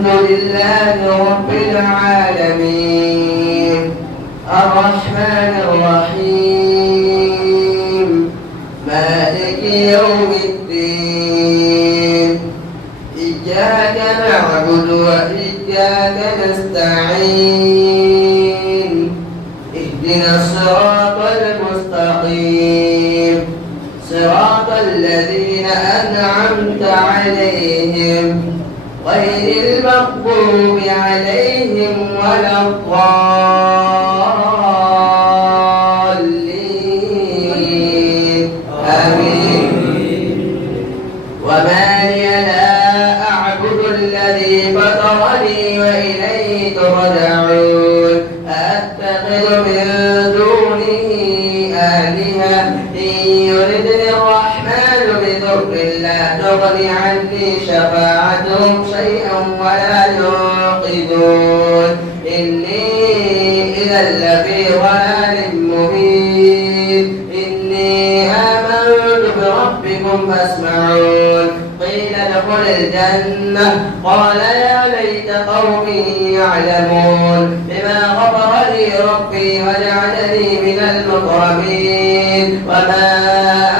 الحمد لله رب العالمين الرحمن الرحيم مالك يوم الدين إياك نعبد وإياك نستعين اهدنا الصراط المستقيم صراط الذين أنعمت عليهم غير المغضوب عليهم ولا الضالين آمين. وما لي لا أعبد الذي فطرني وإليه ترجعون أتخذ من دونه آلهة إن يردني الرحمن بضر لا تغني عني شفاعتهم شيئا ولا ينقذون إني إذا لفي ضلال مبين إني آمنت بربكم فاسمعون قيل ادخل الجنة قال يا ليت قومي يعلمون بما غفر لي ربي وجعلني من المكرمين وما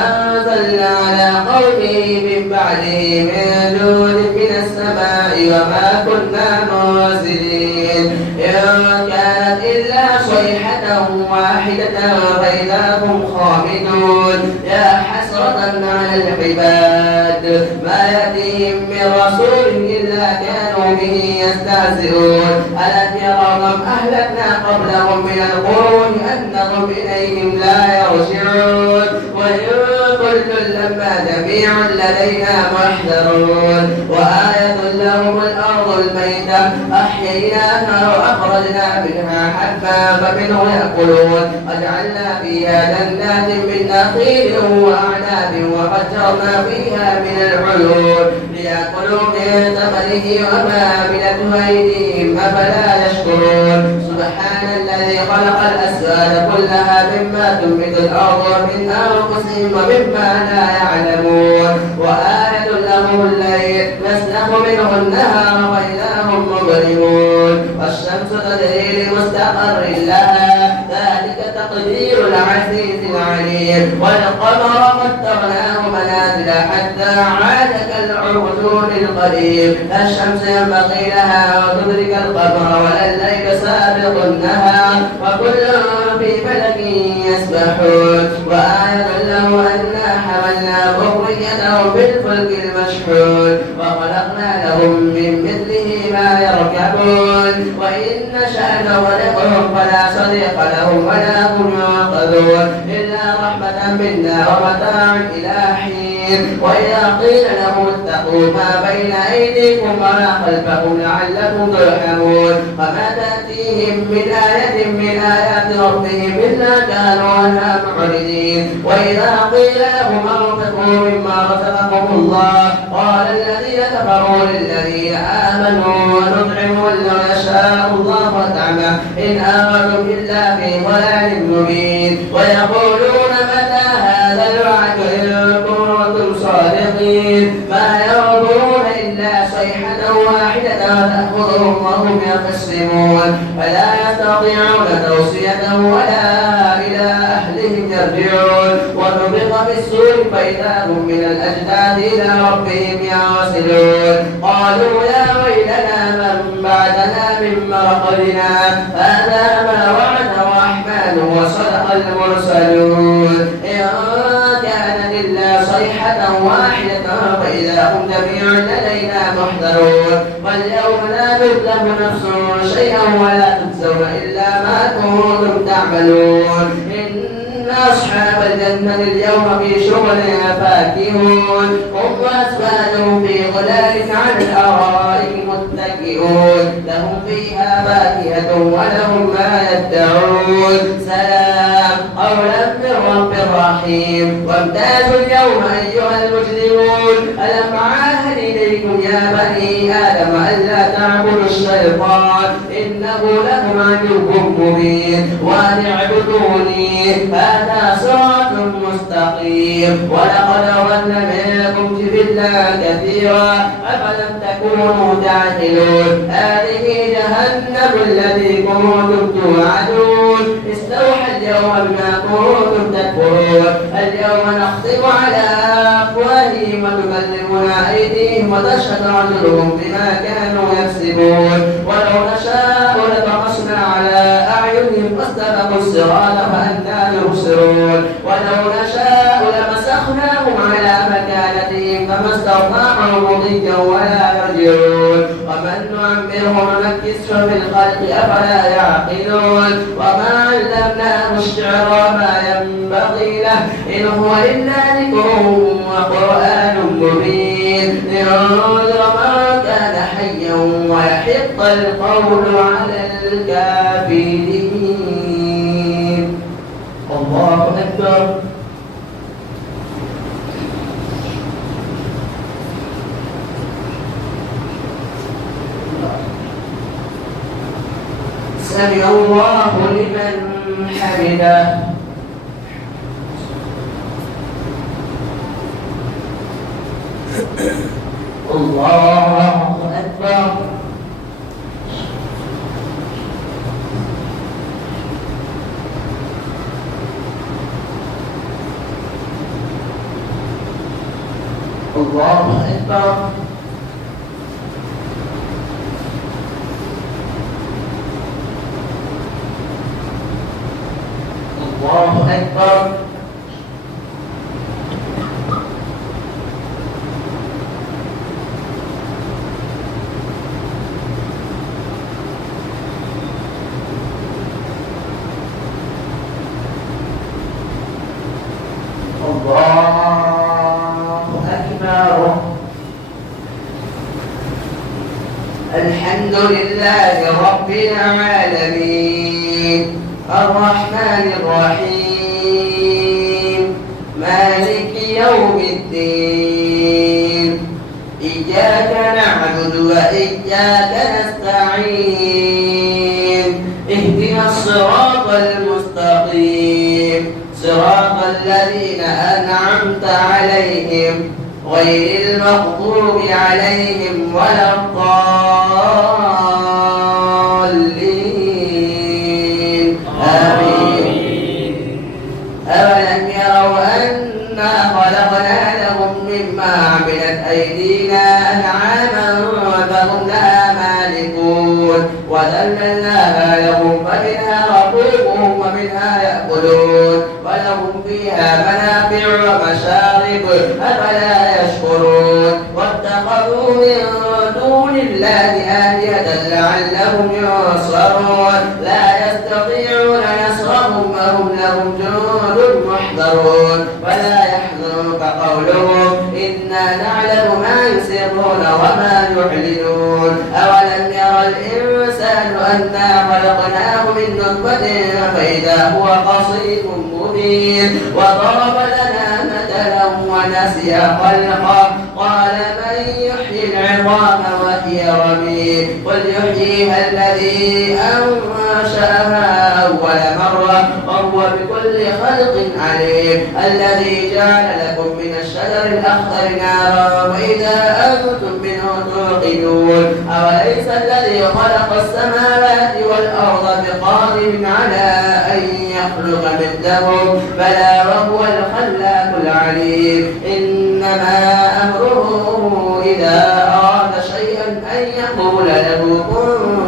أنزلنا على قومه من بعده من جود من السماء وما كنا منزلين إن كانت إلا صيحة واحدة فإذا هم خامدون يا حسرة على العباد ما يأتيهم من رسول إلا كانوا به يستهزئون ألم يروا كم أهلكنا قبلهم من القرون أنهم إليهم لا يرجعون وإن كل لما جميع لدينا محضرون وآية لهم الأرض الميتة أحييناها وأخرجنا منها حبا فمنه يأكلون وجعلنا فيها جنات من نخيل وأعناب وفجرنا فيها من العيون ليأكلوا من ثمره وما عملته أيديهم أفلا يشكرون سبحان الذي خلق الأزواج كلها مما تنبت الأرض ومن أنفسهم ومما لا يعلمون وآية لهم الليل نسلخ منه النهار وإذا هم مظلمون والشمس تجري لمستقر لها ذلك تقدير العزيز العليم والقمر قدرناه منازل حتى عاد كالعرجون القديم الشمس ينبغي لها وتدرك القمر ولا الليل سابق النهار وكل في فلك يسبحون وآية له أنا حملنا ذريتهم بالفلك المشحون وخلقنا لهم من مثله ما يركبون وإن نشأ نغرقهم فلا صديق لهم ولا هم ينقذون إلا رحمة منا ومتاعا إلى حين وإذا قيل لهم اتقوا ما بين أيديكم وما خلفكم لعلكم ترحمون وما تأتيهم من آية من آيات ربهم إلا كانوا عنها معرضين وإذا قيل لهم أنفقوا مما رزقكم الله قال الذين كفروا للذين آمنوا ونطعم لو يشاء الله وتعالى إن أنتم إلا في ضلال مبين ويقولون متى هذا الوعد إن كنتم صادقين ما ينظرون إلا صيحة واحدة تأخذهم وهم يخصمون فلا يستطيعون توصية ولا إلى أهلهم يرجعون ونفخ في الصور فإذا هم من الأجداث إلى ربهم ينسلون قالوا يا ويلنا من بعدنا من مرقدنا هذا ما وعد الرحمن وصدق المرسلون إن كانت إلا صيحة واحدة فإذا هم جميع لدينا محضرون واليوم لا تظلم نفس شيئا ولا تجزون إلا ما كنتم تعملون إن أصحاب الجنة اليوم في شغل فاكهون هم وأزواجهم في ظلال على الأرائك متكئون لهم فيها فاكهة ولهم ما يدعون سلام قولا من رب رحيم وامتازوا اليوم أيها المجرمون ألم عاهد إليكم يا بني آدم ألا تعبدوا الشيطان إنه لكم عدو مبين وأن اعبدوني هذا صراط مستقيم ولقد أضل منكم جبلا كثيرا أفلم تكونوا يكونوا تعقلون هذه جهنم التي كنتم توعدون استوحى اليوم بما كنتم تكفرون اليوم نختم على أفواههم وتكلمنا أيديهم وتشهد أرجلهم بما كانوا يكسبون ولو نشاء لطمسنا على أعينهم فاستبقوا الصراط فأنى يبصرون ولو نشاء لمسخناهم على مكانتهم فما استطاعوا مضيا ولا يرجعون ومن نعمره ننكسه في الخلق أفلا يعقلون وما علمناه الشعر وما ينبغي له إن هو إلا ذكر وقرآن مبين لينذر من كان حيا ويحق القول على الكافرين. الله أكبر. سمع الله لمن حمده. الله أكبر. الله أكبر. الله أكبر. الحمد لله رب العالمين الرحمن الرحيم مالك يوم الدين إياك نعبد وإياك نستعين اهدنا الصراط المستقيم صراط الذين أنعمت عليهم غير المغضوب عليهم ولا الضالين آمين. أولم يروا أنا خلقنا لهم مما عملت أيدينا أنعاما فهم لها مالكون وذللناها لهم فمنها ركوبهم ومنها يأكلون ولهم فيها منافع ومشارب أفلا يشكرون واتخذوا من دون الله آلهة لعلهم ينصرون لا يستطيعون نصرهم وهم لهم جند محضرون ولا يحزنك قولهم إنا نعلم ما يسرون وما يعلنون أولم يرى الإنسان أنا خلقناه من نطفة فإذا هو خصيم مبين وضرب لنا مثلا ونسي خلقه قال من يحيي العظام وهي رميم قل يحييها الذي أنشأها أول مرة وهو بكل خلق عليم الذي جعل لكم من الشجر الأخضر نارا وإذا أنتم منه توقدون أوليس الذي خلق السماوات والأرض بقادر على أن يخلق مثلهم بلى وهو الخلاق العليم إنما أمره إذا أراد شيئا أن يقول له كن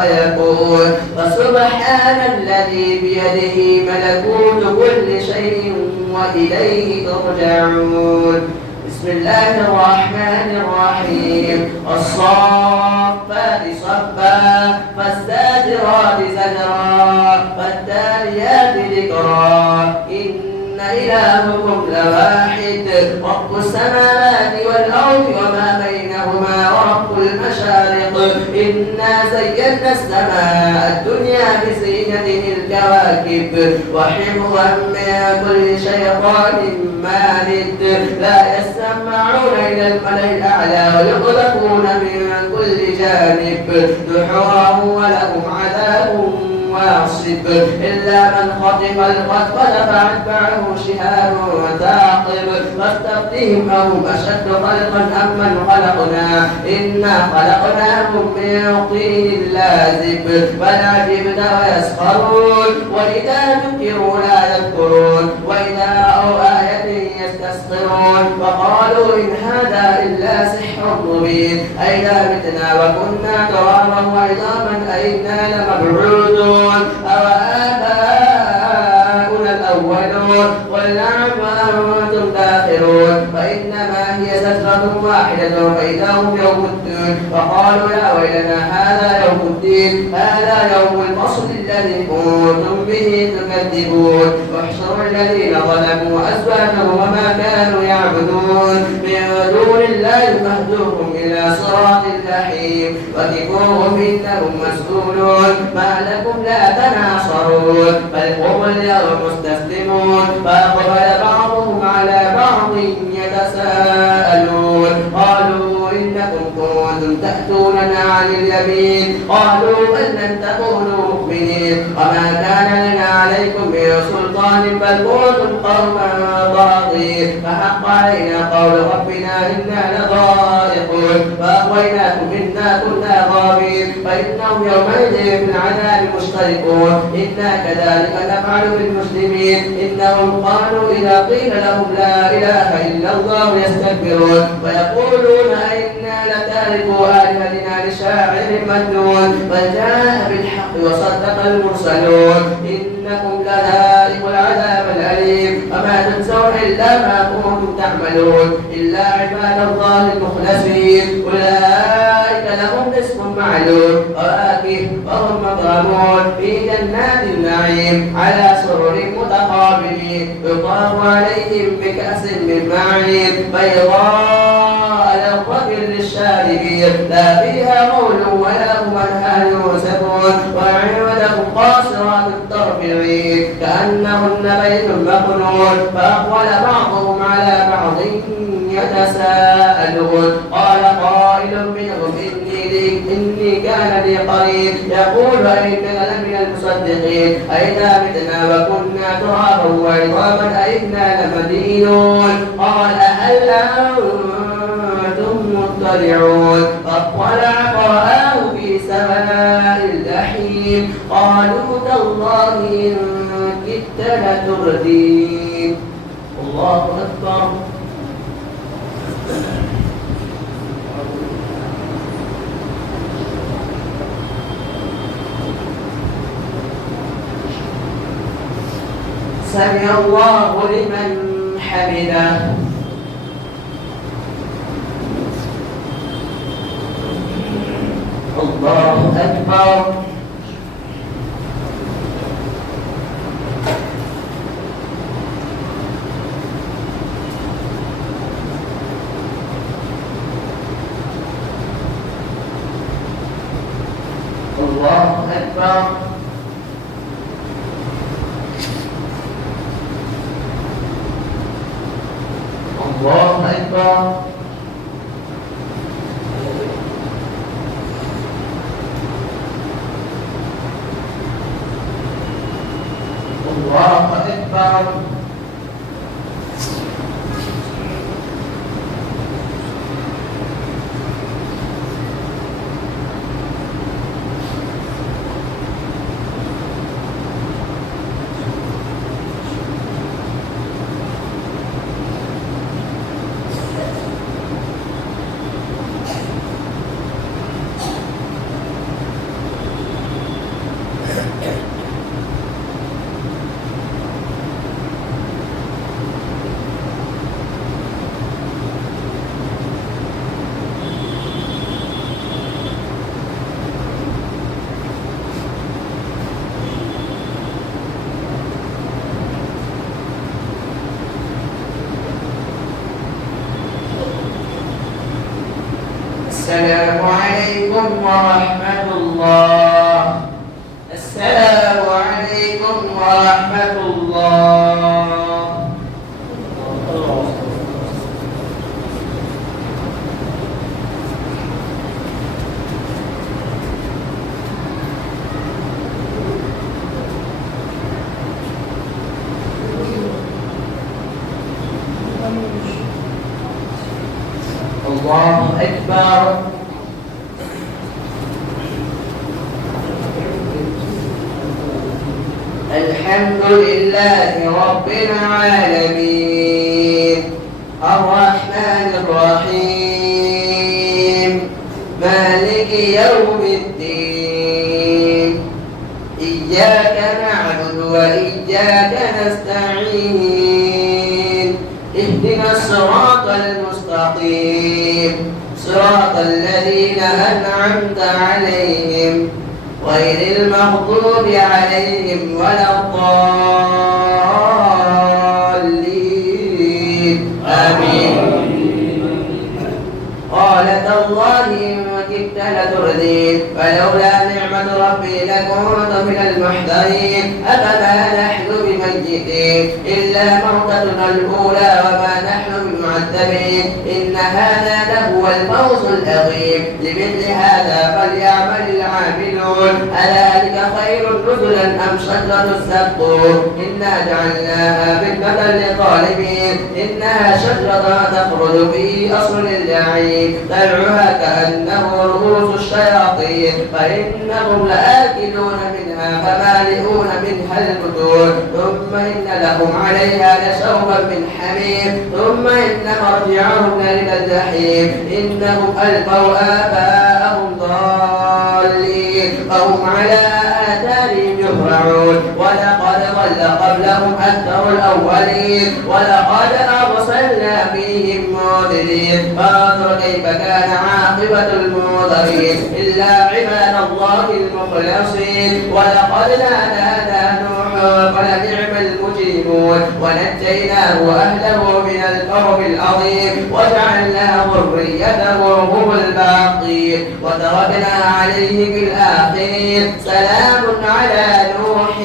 فيكون فسبحان الذي بيده ملكوت كل شيء وإليه ترجعون. بسم الله الرحمن الرحيم الصافات صفا فالزاجرات زجرا فالتاليات ذكرا إن إلهكم لواحد رب السماوات والأرض وما بينهما ورب المشارق إنا زينا السماء الدنيا بزينة الكواكب وحفظا من كل شيطان مارد لا يسمعون إلى الملأ الأعلى ويقذفون من كل جانب دحورا ولهم عذاب واصب إلا من خطف القتل فأتبعه شهاب ثاقب فاستفتهم أهم أشد خلقا أم من خلقنا إنا خلقناهم من طين لازب بل عجبت ويسخرون وإذا ذكروا لا يذكرون وإذا رأوا آية يستسخرون وقالوا إن هذا إلا سحر مبين أئذا متنا وكنا ترابا وعظاما أئنا لمبعوثون أوآباؤنا الأولون قل نعم وأنتم داخرون فإنما هي زجرة واحدة فإذا هم يومون فقالوا يا ويلنا هذا يوم الدين هذا يوم الفصل الذي كنتم به تكذبون واحشروا الذين ظلموا أزواجهم وما كانوا يعبدون من دون الله فاهدوهم إلى صراط الجحيم وقفوهم إنهم مسؤولون ما لكم لا تناصرون بل هم اليوم مستسلمون فأقبل بعضهم على بعض يتساءلون قالوا إنكم كنتم تأتوننا عن اليمين قالوا بل لم تكونوا مؤمنين وما كان لنا عليكم من سلطان بل كنتم قوما طاغين فحق علينا قول ربنا إنا لضائقون فأغويناكم إنا كنا غابين فإنهم يومئذ في العذاب مشتركون إنا كذلك نفعل بالمسلمين إنهم قالوا إذا قيل لهم لا إله إلا الله يستكبرون ويقولون أئنا لتاركوا آلهتنا لشاعر مجنون بل جاء بالحق وصدق المرسلون إنكم لذائقوا العذاب الأليم وما تنسون إلا ما كنتم تعملون إلا عباد الله المخلصين أولئك لهم رزق معلوم وآكل وهم مكرمون في جنات النعيم على سرر متقابلين يطاف عليهم بكأس من معين بيضاء لذة للشاربين لا فيها غول ولا هم عنها ينزفون وعندهم قاصرات الطرف عين كأنهن بيت مكنون فأقبل بعضهم على بعض يتساءلون قال قائل منهم إني كان لي قرين يقول أئنك لمن المصدقين أئذا متنا وكنا ترابا وعظاما أئنا لمدينون قال هل أنتم مطلعون فاطلع فرآه في سواء الجحيم قالوا تالله إن كدت لتردين الله أكبر سمع الله لمن حمده الله أكبر الله أكبر الله أكبر الله أكبر السلام عليكم ورحمة الله. السلام عليكم ورحمة الله. الله أكبر. الحمد لله رب العالمين الرحمن الرحيم مالك يوم الدين إياك نعبد وإياك نستعين اهدنا الصراط المستقيم صراط الذين أنعمت عليهم غير المغضوب عليهم ولا الضالين آمين. قال تالله إن كدت لتردين فلولا نعمة ربي لكنت من المحضرين أفما نحن بميتين إلا موتتنا الأولى وما نحن بمعذبين إن هذا لهو الفوز العظيم لمثل هذا فليعمل العاملون أذلك خير نزلا أم شجرة الزقوم إنا جعلناها فتنة للظالمين إنها شجرة تخرج في أصل الجحيم طلعها كأنه رؤوس الشياطين فإنهم لآكلون منها فمالئون منها البطون ثم إن لهم عليها لشوبا من حميم ثم إن مرجعهم لإلى الجحيم إنهم ألقوا آباءهم ضالين فهم على آثارهم يهرعون ولقد ضل قبلهم أكثر الأولين ولقد أرسلنا فيهم منذرين فانظر كيف كان عاقبة المنذرين إلا عباد الله المخلصين ولقد نادانا نوح فلنعم المجيبون ونجيناه وأهله من الكرب العظيم وجعلنا ذريته هم الباقين وتركنا عليه في الآخرين سلام على نوح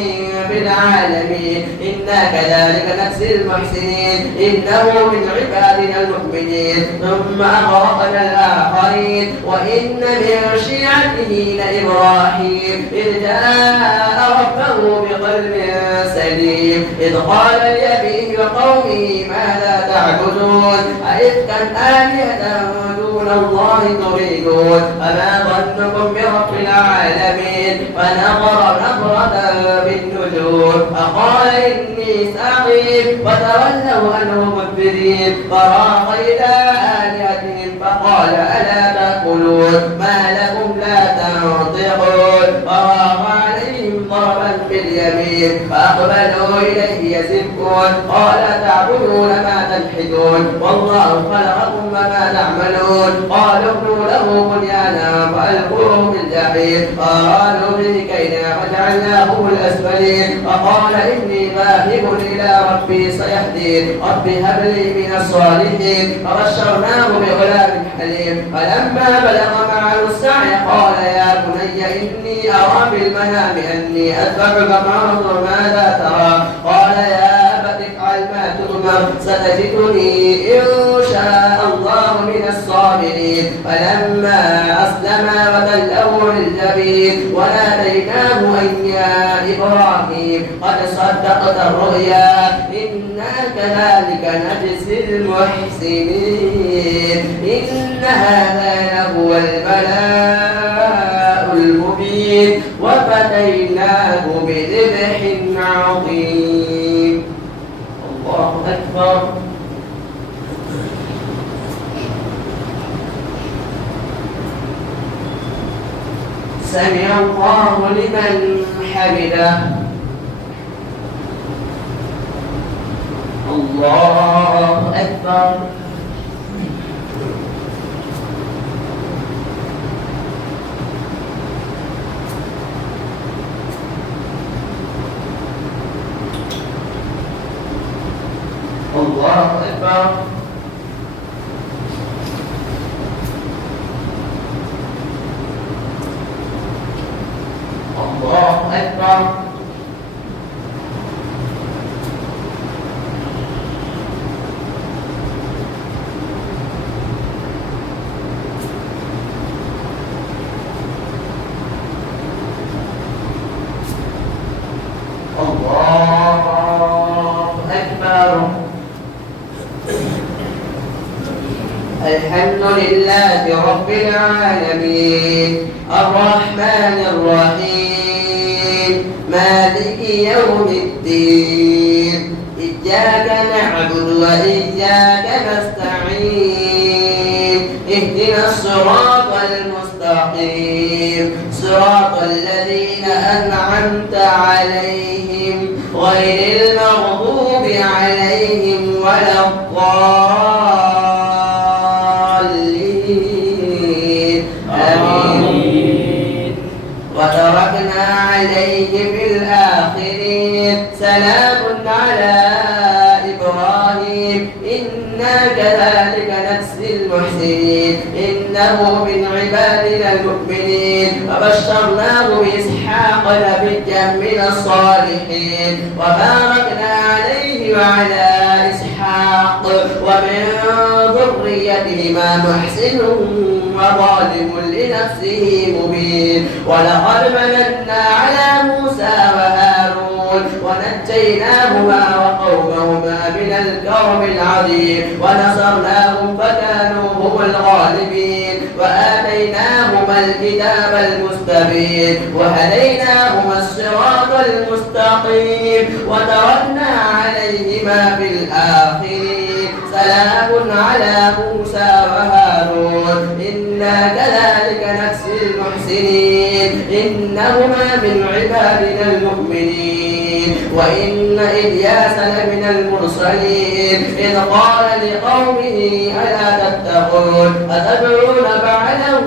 في العالمين إنا كذلك نجزي المحسنين إنه من عبادنا المؤمنين ثم أغرقنا الآخرين وإن من شيعته لإبراهيم إذ جاء ربه بقلب سليم إذ قال لأبيه وقومه ماذا تعبدون أئفكا آلهة دون الله تريدون فما ظنكم برب العالمين فنظر نظرة بالنجوم فقال إني سقيم وتولوا عنه مدبرين فراغ إلى آلهتهم فقال ألا تأكلون ما لكم لا تنطقون فراغ عليهم ضربا باليمين فأقبلوا إليه يزفون قال تعبدون ما تنحتون والله خلقكم وما تعملون قالوا ابنوا له بنيانا فألقوه في الجحيم فأرادوا به كيدا فجعلناهم الأسفلين فقال إني ذاهب إلى ربي سيهدين رب هب لي من الصالحين فبشرناه بغلام حليم فلما بلغ معه السعي قال يا بني إني أرى في المنام أني أذبحك فانظر ماذا ترى قال يا أبت افعل ما تؤمر ستجدني إن شاء الله من الصابرين فلما أسلما وتله للجبين وناديناه أن يا إبراهيم قد صدقت الرؤيا إنا كذلك نجزي المحسنين إن هذا لهو البلاء المبين وفديناه بذبح عظيم. الله أكبر. سمع الله لمن حمده. الله أكبر. الله أكبر. الله أكبر. الحمد لله رب العالمين الرحمن الرحيم مالك يوم الدين إياك نعبد وإياك نستعين اهدنا الصراط المستقيم صراط الذين أنعمت عليهم غير المغضوب عليهم ولا الضالين آمين. وتركنا عليه في الآخرين سلام على إبراهيم إنا كذلك نجزي المحسنين إنه من عبادنا المؤمنين وبشرناه بإسحاق نبيا من الصالحين وباركنا عليه وعلى إسحاق ومن ذريتهما محسن وظالم لنفسه مبين ولقد مننا على موسى وهارون ونجيناهما وقومهما من الكرب العظيم ونصرناهم فكانوا هم الغالبين وآتيناهما الكتاب المستبين وهديناهما الصراط المستقيم وتركنا عليهما في الآخرين سلام على موسى وهارون إنا كذلك نجزي المحسنين إنهما من عبادنا المؤمنين وإن إلياس لمن المرسلين إذ قال لقومه ألا تتقون أتدعون بعلا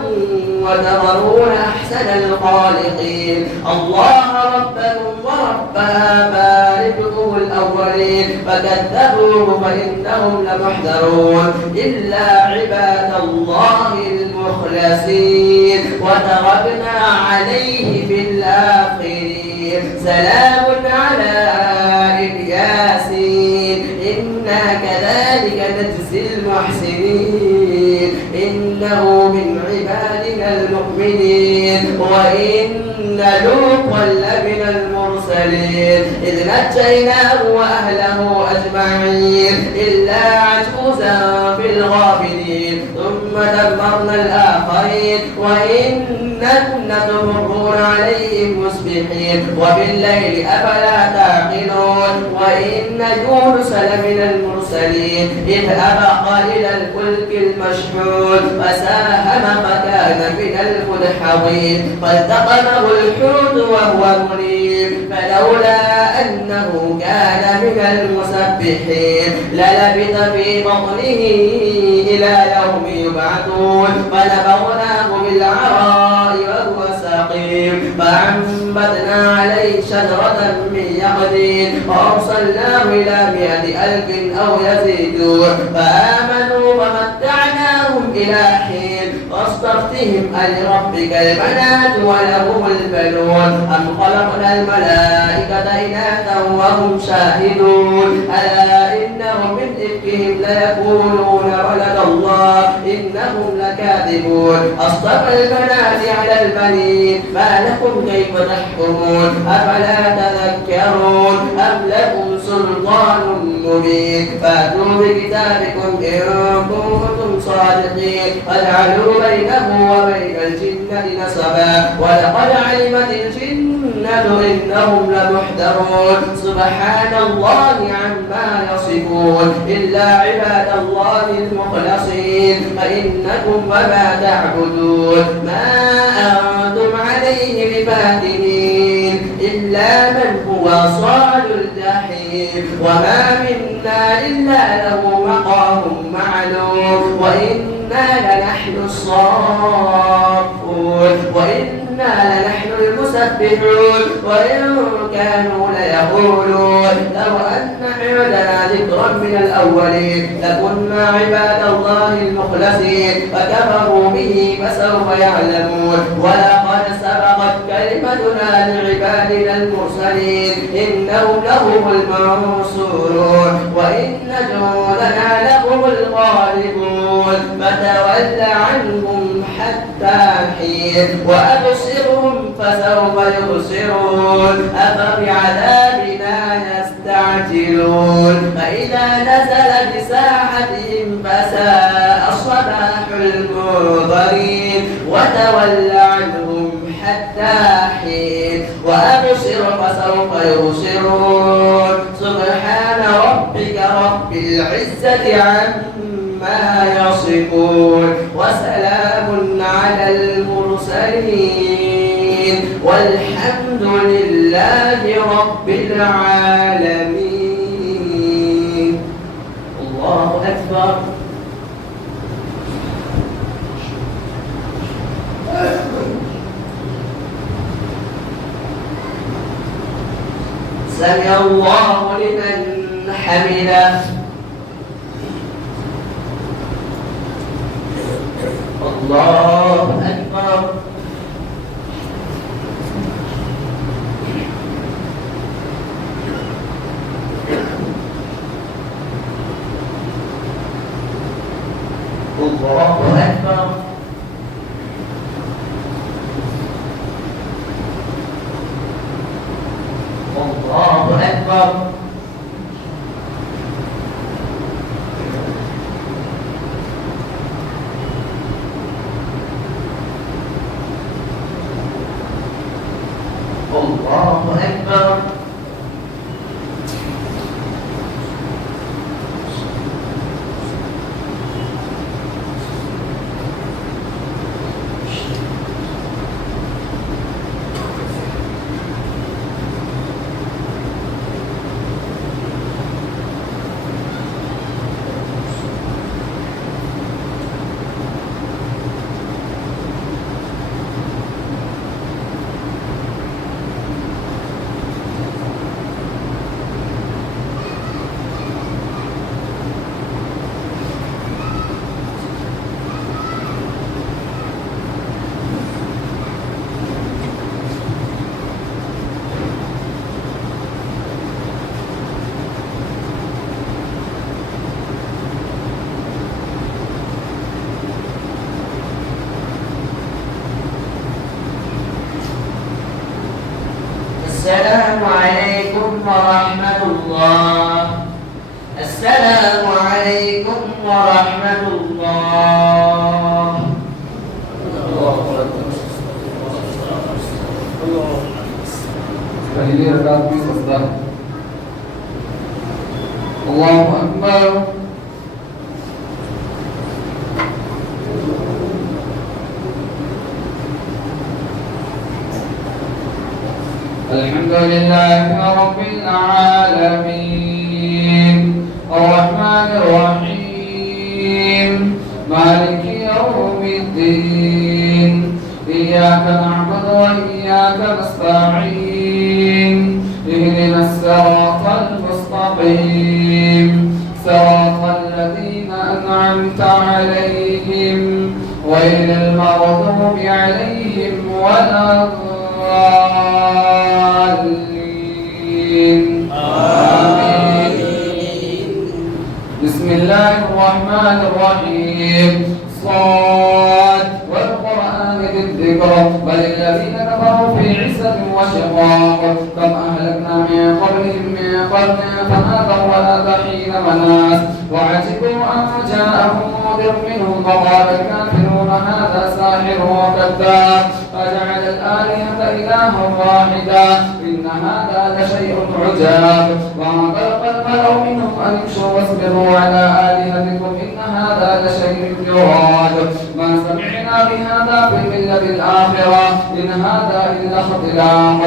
وتذرون أحسن الخالقين الله ربكم ورب آبائكم الأولين فكذبوه فإنهم لمحضرون إلا عباد الله المخلصين وتركنا عليه في الآخرين سلام على إلياسين إنا كذلك نجزي المحسنين إنه من عبادنا المؤمنين وإن لوطا لمن المرسلين إذ نجيناه وأهله أجمعين إلا عجوزا في الغابرين ثم دمرنا الآخرين وإنكم لتمرون عليهم مصبحين وبالليل أفلا تعقلون وإن يونس لمن المرسلين إذ أبق إلى الفلك المشحون فساهم فكان من المدحضين فالتقمه الحوت وهو مليم فلولا أنه كان من المسبحين للبث في بطنه إلى يوم يبعثون فنبذناه بالعراء وهو سقيم فأنبتنا عليه شجرة من يقطين وأرسلناه إلى 100,000 أو يزيدون فآمنوا فمتعناهم إلى حين واستفتهم ألربك البنات ولهم البنون أم خلقنا الملائكة إناثا وهم شاهدون ألا إنهم من إفكهم ليقولون ولد الله إنهم لكاذبون أصطفى البنات على البنين ما لكم كيف تحكمون أفلا تذكرون أم لكم سلطان مبين فأتوا بكتابكم إن كنتم صادقين فاجعلوا بينه وبين الجنة نسبا ولقد علمت الجنة إنهم لمحضرون سبحان الله عما يصفون إلا عباد الله المخلصين فإنكم وما تعبدون ما أنتم عليه بفاتنين إلا من هو صال الجحيم وما منا إلا له مقام معلوم وإنا لنحن الصافون وإنا لنحن المسبحون وإن كانوا ليقولون لو أن عندنا ذكرا من الأولين لكنا عباد الله المخلصين فكفروا به فسوف يعلمون ولقد سبقت كلمتنا لعبادنا المرسلين إنهم لهم المنصورون وإن جندنا لهم الغالبون فتول عنهم حتى حين وأبصرهم فسوف يبصرون أفبعذابنا يستعجلون فإذا نزل بساحتهم فساء صباح وتول عنهم حتى حين وأبصر فسوف يبصرون سبحان ربك رب العزة عما يصفون وسلام على المرسلين والحمد لله رب العالمين. الله أكبر. سمع الله لمن حمده. الله أكبر. الله أكبر. الله أكبر. الله أكبر. السلام عليكم ورحمة الله. السلام عليكم ورحمة الله. الله أكبر. पहली रकात में सजदा है। अल्लाहु अकबर। अल्हम्दुलिल्लाहि रब्बिल आलमीन अर्रहमानिर रहीम मालिकि यौमिद्दीन इय्याका नअबुदु व इय्याका नस्तa'ीन इहदिनास सिरातल मुस्तक़ीम सिरातल लज़ीना अन'अमता अलैहिम गhayril maghdubi अलैहिम वलाद्दीन आमीन। बिस्मिल्लाहिर रहमानिर रहीम صاد والقرآن بالذكر بل الذين كفروا في عزة وشقاق كم أهلكنا من قبلهم من قرن فنادوا ولا حين مناس وعجبوا أن جاءهم منذر منهم فقال الكافرون هذا ساحر وكذاب فجعل الآلهة إلها واحدا إن هذا لشيء عجاب وانطلق الملأ منهم أن امشوا واصبروا على آلهتكم إن هذا لشيء يراد ما سمعنا بهذا في الملة الآخرة إن هذا إلا اختلاق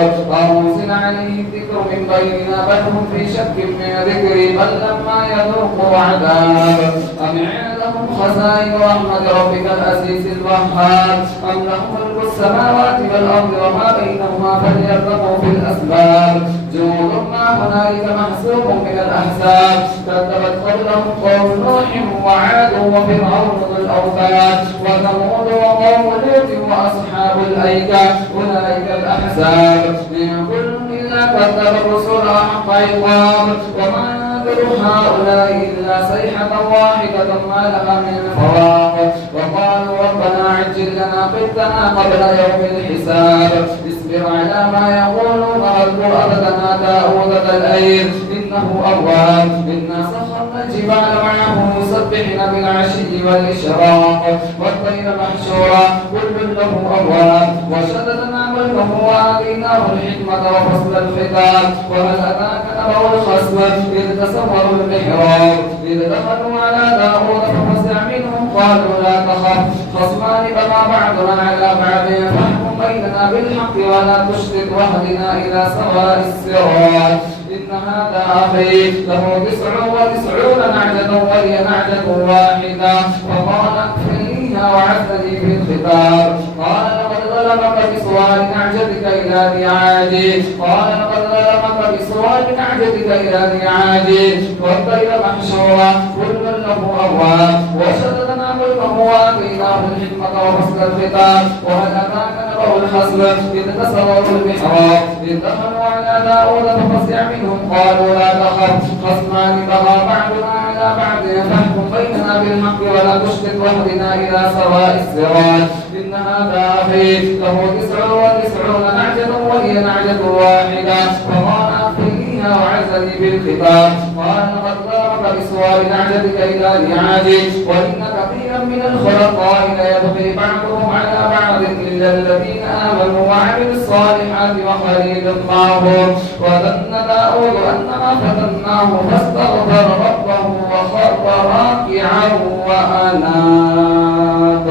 أنزل عليه الذكر من بيننا بل هم في شك من ذكري بل لما يذوقوا عذاب أم عندهم خزائن رحمة ربك العزيز الوهاب أم لهم ملك السماوات والأرض وما بينهما فليرتقوا في الأسباب جنود ما هنالك محسوب من الأحزاب كذبت قبلهم قوم نوح وعاد وفرعون ذو الأوتاد وثمود وقوم لوط وأصحاب الأيكة أولئك الأحزاب من كل إلا كذب الرسل حق عقاب وما ينذر هؤلاء إلا صيحة واحدة ما لها من فراق وقالوا ربنا عجل لنا قطنا قبل يوم الحساب بسم اصبر على ما يقولون واذكر أبدنا داود ذا الأيد إنه أواب إنا سخرنا الجبال معه يسبحن بالعشي والإشراق والطير محشورا كل له أواب وشددنا ملكه وآتيناه الحكمة وفصل الخطاب وهل أتاك نبأ الخصم إذ تسوروا المحراب إذ دخلوا على داود ففزع منهم قالوا لا تخف خصمان بغى بعضنا على بعض فاحكم بيننا بالحق ولا تشرك واهدنا إلى سواء الصراط إن هذا أخي له 99 نعجة ولي نعجة واحدة فقال اكفنيها وعزني في الخطاب قال لقد ظلمك بسؤال نعجتك إلى نعاجي قال لقد ظلمك بسؤال نعجتك إلى نعاجي والطير محشورا كل له أواب وشددنا ملكه وآتيناه الحكمة وفصل الخطاب وهل أتاك نبأ الخصم إذ تسوروا المحراب إذ دخلوا على داود ففزع منهم قالوا لا تخف خصمان بغى بعضنا على بعض فاحكم بيننا بالحق ولا تشرك واهدنا إلى سواء الصراط إن هذا أخي له 99 نعجة ولي نعجة واحدة فقال أخفنيها وعزني بالخطاب قال لقد ضربك بسؤال نعجتك إلى نعاجي وإن كثيرا من الخلطاء ليبغي بعضهم على بعض إلا الذين آمنوا وعملوا الصالحات وقليل معهم وظن داود أنما فتناه فاستغفر ربه وخر راكعا وأناب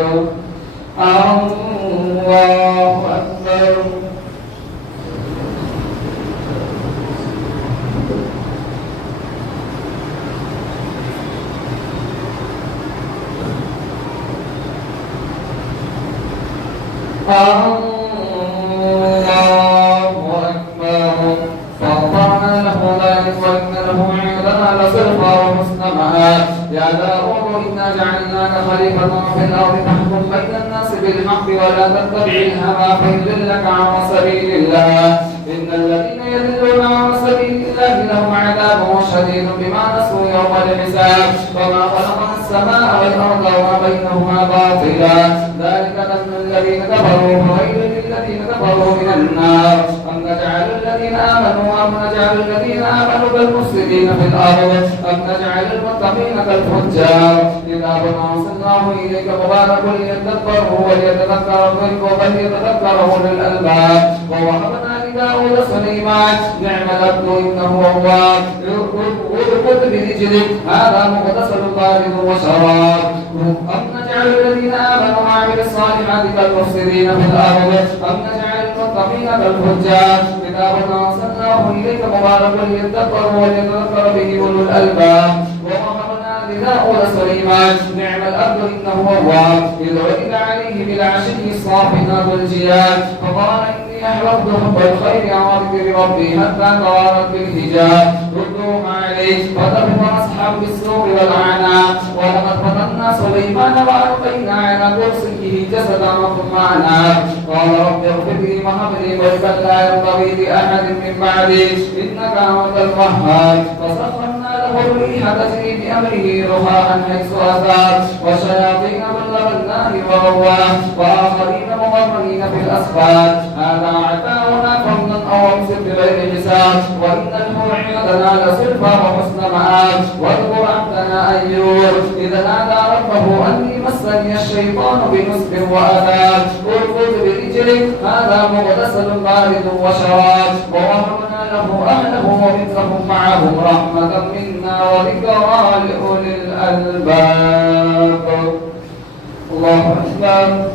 الله أكبر الله أكبر فأطعنا له ذلك وإن له عندنا لصرفا وحسن مآب يا داود إنا جعلناك خليفة في الأرض فاحكم بين الناس بالحق ولا تتبع الهوى فيضلك عن سبيل الله إن الذين يضلون عن سبيل الله لهم عذاب شديد بما نسوا يوم الحساب وما خلقنا السماء والأرض وما بينهما باطلا ذلك ظن الذين كفروا فويل للذين كفروا من النار أم نجعل الذين آمنوا كالمفسدين في الأرض أم نجعل المتقين كالفجار كتاب أرسلناه إليك مبارك ليدبروا وليتذكر أولو الألباب ووهبنا لداود سليمان نعم العبد إنه أواب اركض برجلك هذا مغتسل بارد وشراب أم نجعل الذين آمنوا وعملوا الصالحات كالمفسدين في الأرض أم نجعل المتقين كالفجار كتاب أرسلناه إليك مبارك ليدبروا وليتذكر به أولو الألباب ووهبنا لداود سليمان نعم العبد إنه أواب إذ عرض عليه بالعشي الصافنات الجياد فقال إني أحببت حب الخير عن ذكر ربي حتى توارت بالحجاب ردوه عليه فذهب أصحاب بالسوق والعناء ولقد فتنا سليمان وألقينا على كرسيه جسدا ثم أناب قال رب اغفر لي وهب لي ملكا لا ينبغي لأحد من بعدي إنك أنت الوهاب فسخرنا له الريح تجري بأمره رخاء حيث أتى وشياطين كل بناء وغواه وآخرين مقرنين في الأسفل هذا عتاؤنا فضلا أو امسك بغير حساب وإن الموعظتنا لصرفا وحسن مآب واذكر عبدنا أيوب إذا نادى ربه أني مسني الشيطان بنصب وعذاب اركض برجلك هذا مغتسل بارد وشراب ووهبنا له أهله ومثلهم معهم رحمة منا وذكرى لأولي الألباب الله أكبر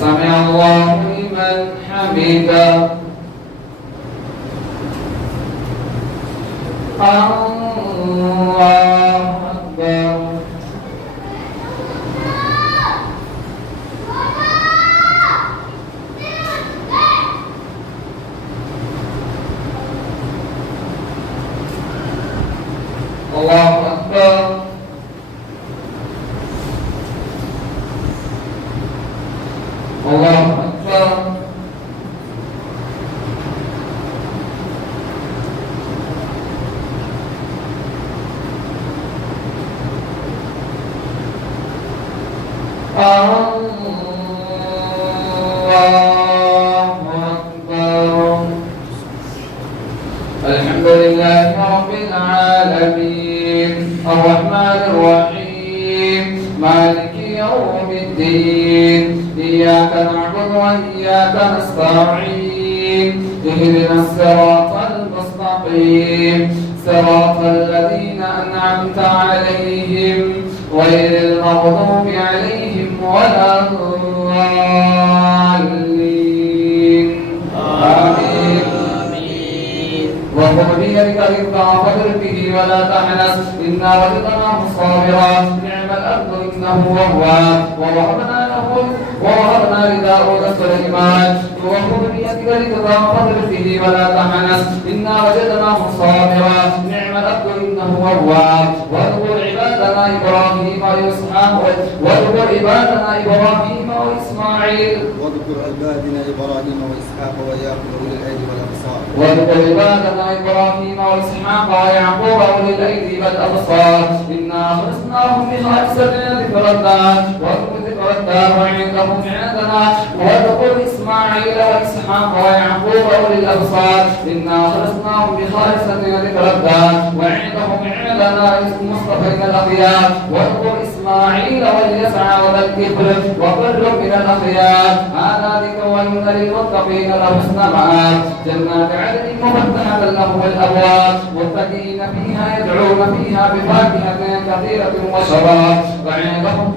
سمع الله لمن حمده الله أكبر الله أكبر الله أكبر الحمد لله رب العالمين الرحمن الرحيم مالك يوم الدين إياك نعبد وإياك نستعين اهدنا الصراط المستقيم صراط الذين أنعمت عليهم غير المغضوب عليهم ولا الضالين آمين. وخذ بيدك رزقا فاضرب به ولا تحنس إنا وجدناه صابرا نعم الأرض إنه أواب ووهبنا لداود سليمان وخذ بيدك رزقا فاضرب به ولا تحنس إنا وجدناه صابرا نعم الأرض إنه أواب واذكر عبادنا إبراهيم وإسحاق وإسماعيل واذكر عبادنا إبراهيم وإسحاق ويعقوب أولي الأيدي والأبصار واذكر عبادنا إبراهيم وإسحاق ويعقوب أولي الأيدي والأبصار إنا خلصناهم بخالصة ذكر الدار وعندهم عندنا واذكر إسماعيل وإسحاق ويعقوب أولي الأبصار إنا خلصناهم بخالصة ذكر الدار وعندهم عندنا مصطفين الأخيار واذكر إسماعيل واليسع وذا الكفر وكل من الأخيار هذا ذكر وإن للمتقين لحسن مآب جنات عدن مفتحة لهم الأبواب متكئين فيها يدعون فيها بفاكهة كثيرة وشراب وعندهم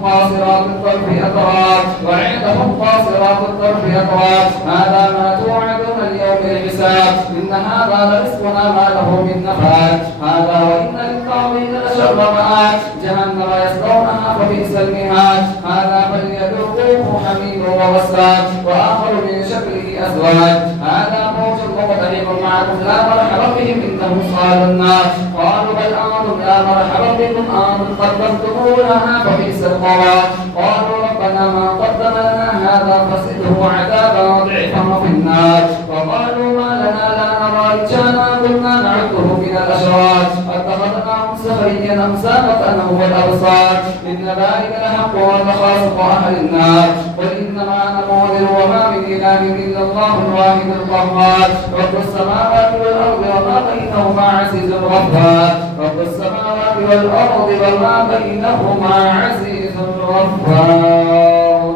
قاصرات الطرف أتراب هذا ما توعدون اليوم الحساب إن هذا لرزقنا ما له من نفاد هذا وإن للطاغين لشر مآب جهنم يصلونها فبئس المهاد هذا فليذوقوه حميم وغساق وآخر من شكله أزواج هذا موج مقتحم معكم لا مرحبا بهم إنهم صالوا النار قالوا بل أنتم لا مرحبا بكم أنتم قدمتمونها فبئس القرار قالوا ربنا ما قدم لنا هذا فزده عذابا ضعفا في النار وقالوا ما لنا لا نرى رجالا كنا نعده من الأشرار اتخذناهم سخريا أم سابقنهم الأبصار إن ذلك لحق وتخاصم أهل النار قل إنما أنا منذر وما من إله إلا الله الواحد القهار رب السماوات والأرض وما بينهما عزيز غفار رب السماوات والأرض وما بينهما عزيز غفار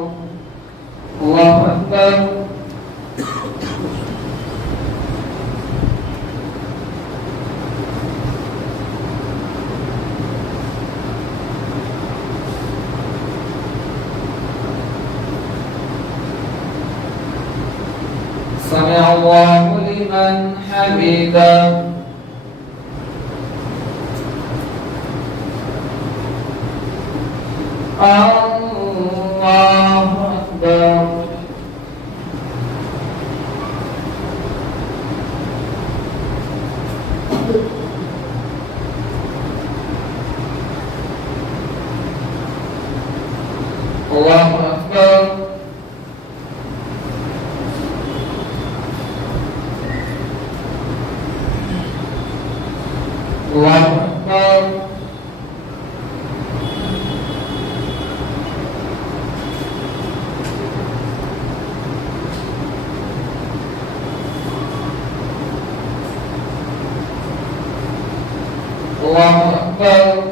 الله أكبر سمع الله لمن حمده الله أكبر الله أكبر الله أكبر الله أكبر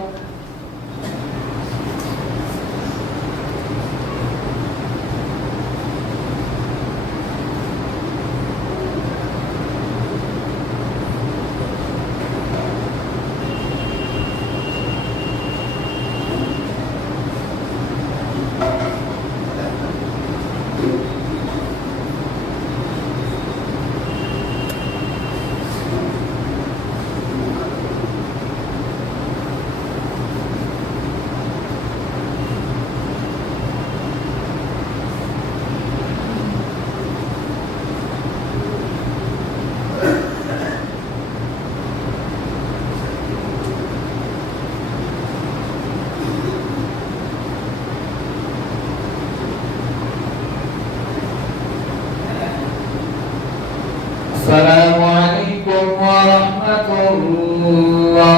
السلام عليكم ورحمة الله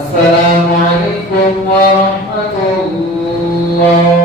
السلام عليكم ورحمة الله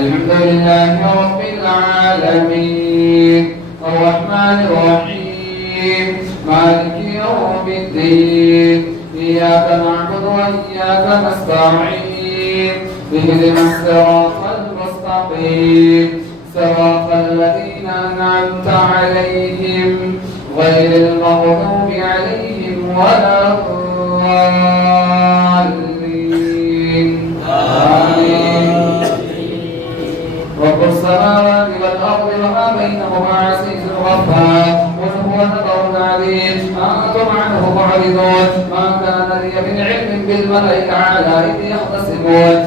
الحمد لله رب العالمين الرحمن الرحيم مالك يوم الدين إياك نعبد وإياك نستعين اهدنا الصراط المستقيم صراط الذين أنعمت عليهم غير المغضوب عليهم ولا الضالين آمين. رب السماوات والأرض وما بينهما عزيز غفار قل هو نبأ عظيم أنتم عنه معرضون ما كان لي من علم بالملأ الأعلى إذ يختصمون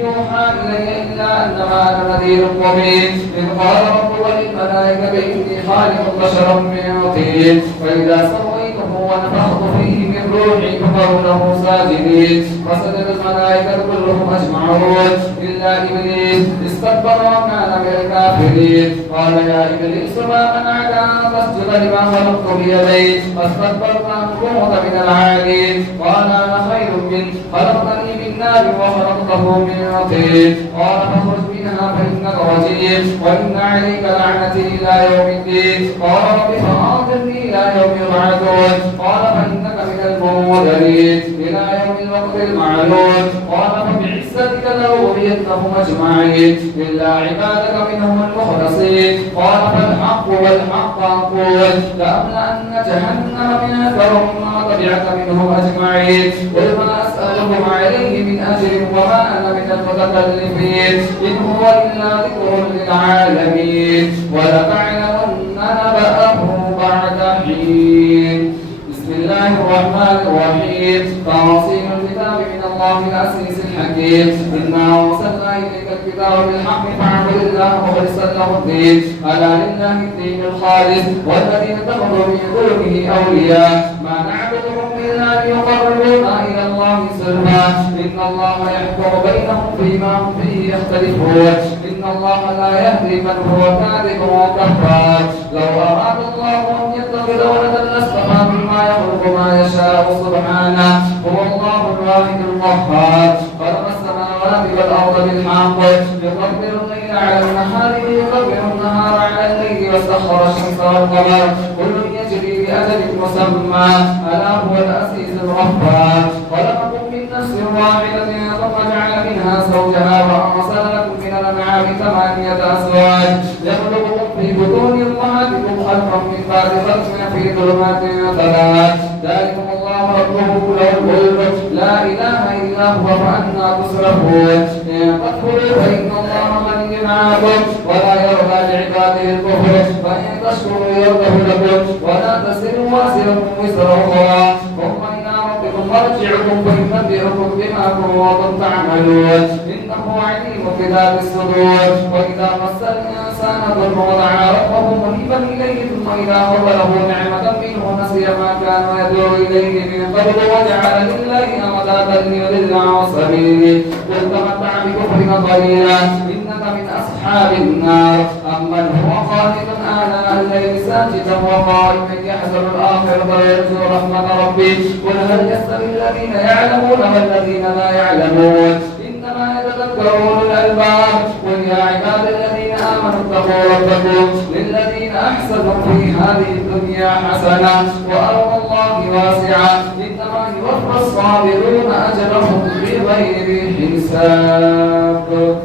يوحى إلي إلا أنما أنا نذير مبين إذ قال ربك للملائكة إني خالق بشرا من طين فإذا سويته ونفخت فيه من روحي فقعوا له ساجدين فسجد الملائكة كلهم أجمعون إلا إبليس استكبر وكان من الكافرين قال يا إبليس ما منعك أن تسجد لما خلقت بيدي فاستكبرت أن كنت من العالين قال أنا خير منه خلقتني من نار وخلقته من طين قال فاخرج منها فإنك رجيم وإن عليك لعنتي إلى يوم الدين قال رب فأنظرني إلى يوم يبعثون قال فإنك من المنذرين إلى يوم الوقت المعلوم قال فبعزتك لأغوينهم أجمعين إلا عبادك منهم المخلصين قال فالحق والحق أقول لأملأن جهنم منك ومن تبعك منهم أجمعين قل ما أسألهم عليه من أجر وما أنا من المتكلفين إن هو إلا ذكر للعالمين ولتعلمن نبأه بعد حين. بسم الله الرحمن الرحيم تنزيل الكتاب من الله العزيز الحكيم إنا أرسلنا إليك الكتاب بالحق فاعبد الله مخلصا له الدين ألا لله الدين الخالص والذين اتخذوا من دونه أولياء ما نعبدهم إلا ليقربونا إلى الله زلفى إن الله يحكم بينهم فيما هم فيه يختلفون إن الله لا يهدي من هو كاذب وكفار لو أراد الله أن يتخذ ولدا لاصطفى مما يخلق ما يشاء سبحانه هو الله الواحد القهار خلق السماوات والأرض بالحق يقدر الليل على النهار ويقدر النهار على الليل وسخر الشمس والقمر كل يجري بأجل مسمى ألا هو العزيز الغفار خلقكم من نفس واحدة ثم جعل منها زوجها وأرسل لكم من الأنعام 8 أزواج يخلقكم في بطون أمهاتكم خلقا من بعد خلق في ظلمات 3 ذلكم الله ربكم له الملك لا إله إلا هو فأنى تصرفون إن تكفروا فإن الله غني عنكم ولا يرضى لعباده الكفر فإن تشكروا يرضه لكم ولا تزر وازرة وزر أخرى ثم إلى ربكم مرجعكم فينبئكم بما كنتم تعملون إنه عليم بذات الصدور وإذا مس الإنسان ضر دعا ربه منيبا إليه ثم إذا خذله نعمة منه نسي ما كان يدعو إليه من قبل وجعل لله أندادا ليضل عن سبيله قل تمتع بكفرك قليلا إنك من أصحاب النار أمن هو قانت آناء الليل ساجدا وقائما يحذر الآخرة ويرجو رحمة ربه قل هل يستوي الذين يعلمون والذين لا يعلمون إنما يتذكر أولو الألباب قل يا عباد الذين آمنوا اتقوا ربكم للذين أحسنوا في هذه الدنيا حسنة وأرض الله واسعة إنما يوفى الصابرون أجرهم بغير حساب.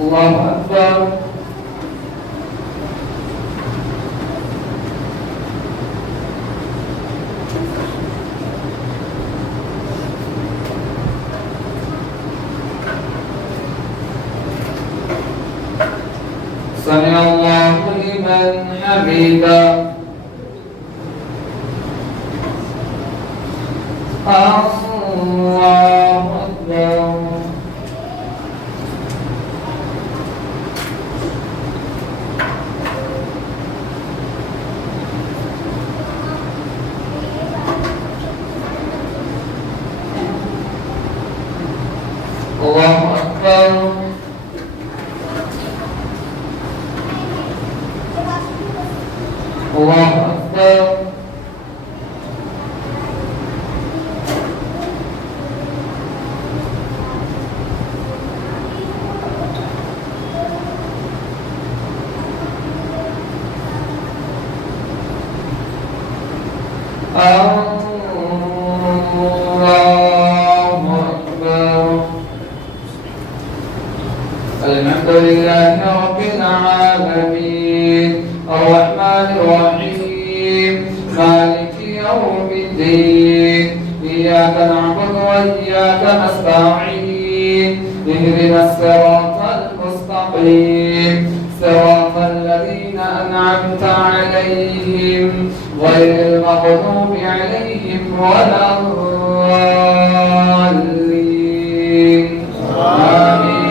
الله أكبر. سمع الله لمن حمده. الله أكبر. الله أكبر. الله أكبر. يوم الدين إياك نعبد وإياك نستعين اهدنا الصراط المستقيم صراط الذين أنعمت عليهم غير المغضوب عليهم ولا الضالين آمين.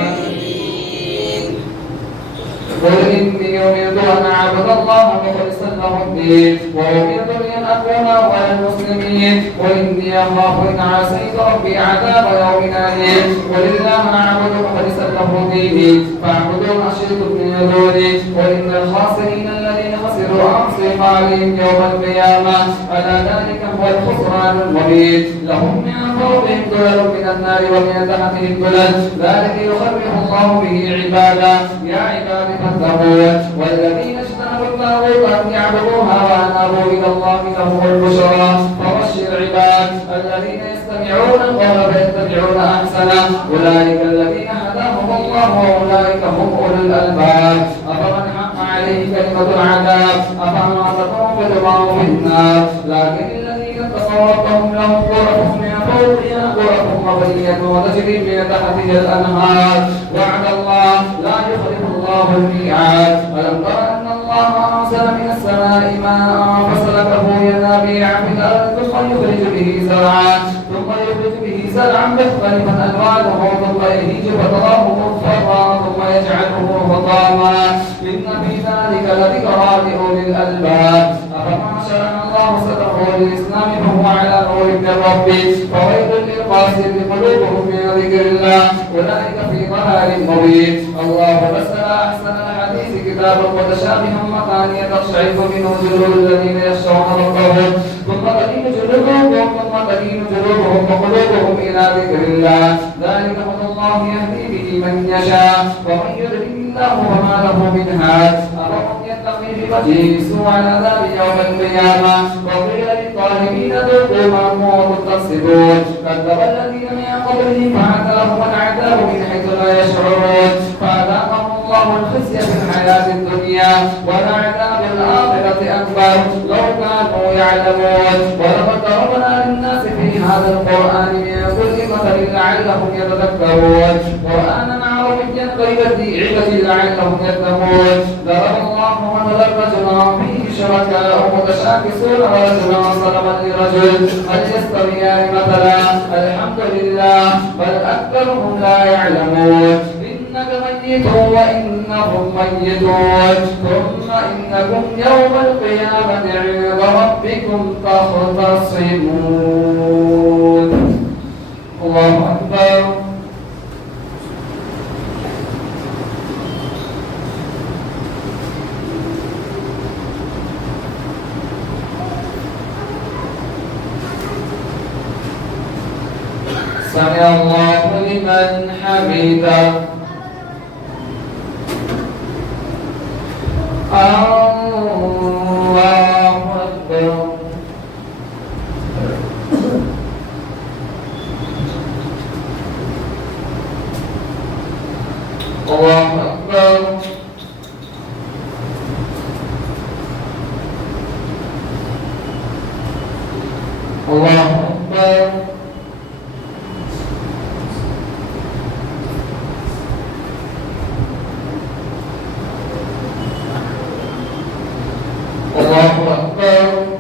قل إني أمرت أن أعبد الله مخلصا له الدين وأمرت أن أكون أول المسلمين وإني أخاف إن عصيت ربي عذاب يوم أليم قل الله نعبد مخلصا له ديني فاعبدوا ما شئتم من دوني وإن الخاسرين الذين خسروا أنفسهم عليهم يوم القيامة ألا ذلك هو الخسران المبين لهم من فوقهم ظلل من النار ومن تحتهم ظلل ذلك يخرج الله به عباده يا عباد فاتقون والذين اجتنبوا الطاغوت أن يعبدوها وأنابوا إلى الله لهم البشرى فبشر عباد الذين يستمعون القول فيتبعون أحسنه أولئك الذين هداهم الله وأولئك هم أولو الألباب أفمن حق عليه كلمة العذاب أفأماتهم بالرضا في النار لكن الذين اتقوا ربهم لهم غرف من فوقها غرف مبنية وتجري من تحتها الأنهار وعد الله لا يخلف الله الميعاد ألم تر أن الله أنزل من السماء ماء فسلكه ينابيع في الأرض ثم يخرج به زرعا مختلفا ألوانه ثم يهيج فتراه مصفرا ثم يجعله حطاما إن في ذلك لذكرى لأولي الألباب أفمن شرح الله صدره للإسلام فهو على نور من ربه فويل للقاسية قلوبهم من ذكر الله أولئك في ضلال مبين الله نزل أحسن الحديث كتابا متشابها مثانية تقشعر منه جلود الذين يخشون ربهم ثم تلين جلودهم وقلوبهم إلى ذكر الله ذلك هدى الله يهدي به من يشاء ومن يضلل الله فما له من هاد أفمن يتقي بوجهه سوء العذاب يوم القيامة وقيل للظالمين ذوقوا ما كنتم تكسبون كذب الذين من قبلهم فعاد لهم العذاب من حيث لا يشعرون فأذاقهم الله الخزي في الحياة الدنيا ولعذاب الآخرة أكبر لو كانوا يعلمون ولقد ضربنا للناس في هذا القرآن من كل مثل لعلهم يتذكرون قرآنا عربيا غير ذي علة لعلهم يتقون ضرب الله مثلا رجلا فيه شركاء متشاكسون ورجلا صلبا لرجل هل يستويان مثلا الحمد لله بل أكثرهم لا يعلمون إنك ميت وإنهم ميتون ثم إنكم يوم القيامة عند ربكم تختصمون الله أكبر سمع الله لمن حمده الله أكبر الله أكبر الله أكبر الله أكبر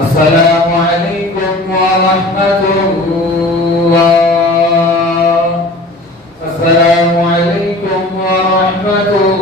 السلام عليكم ورحمة الله. السلام عليكم ورحمة الله.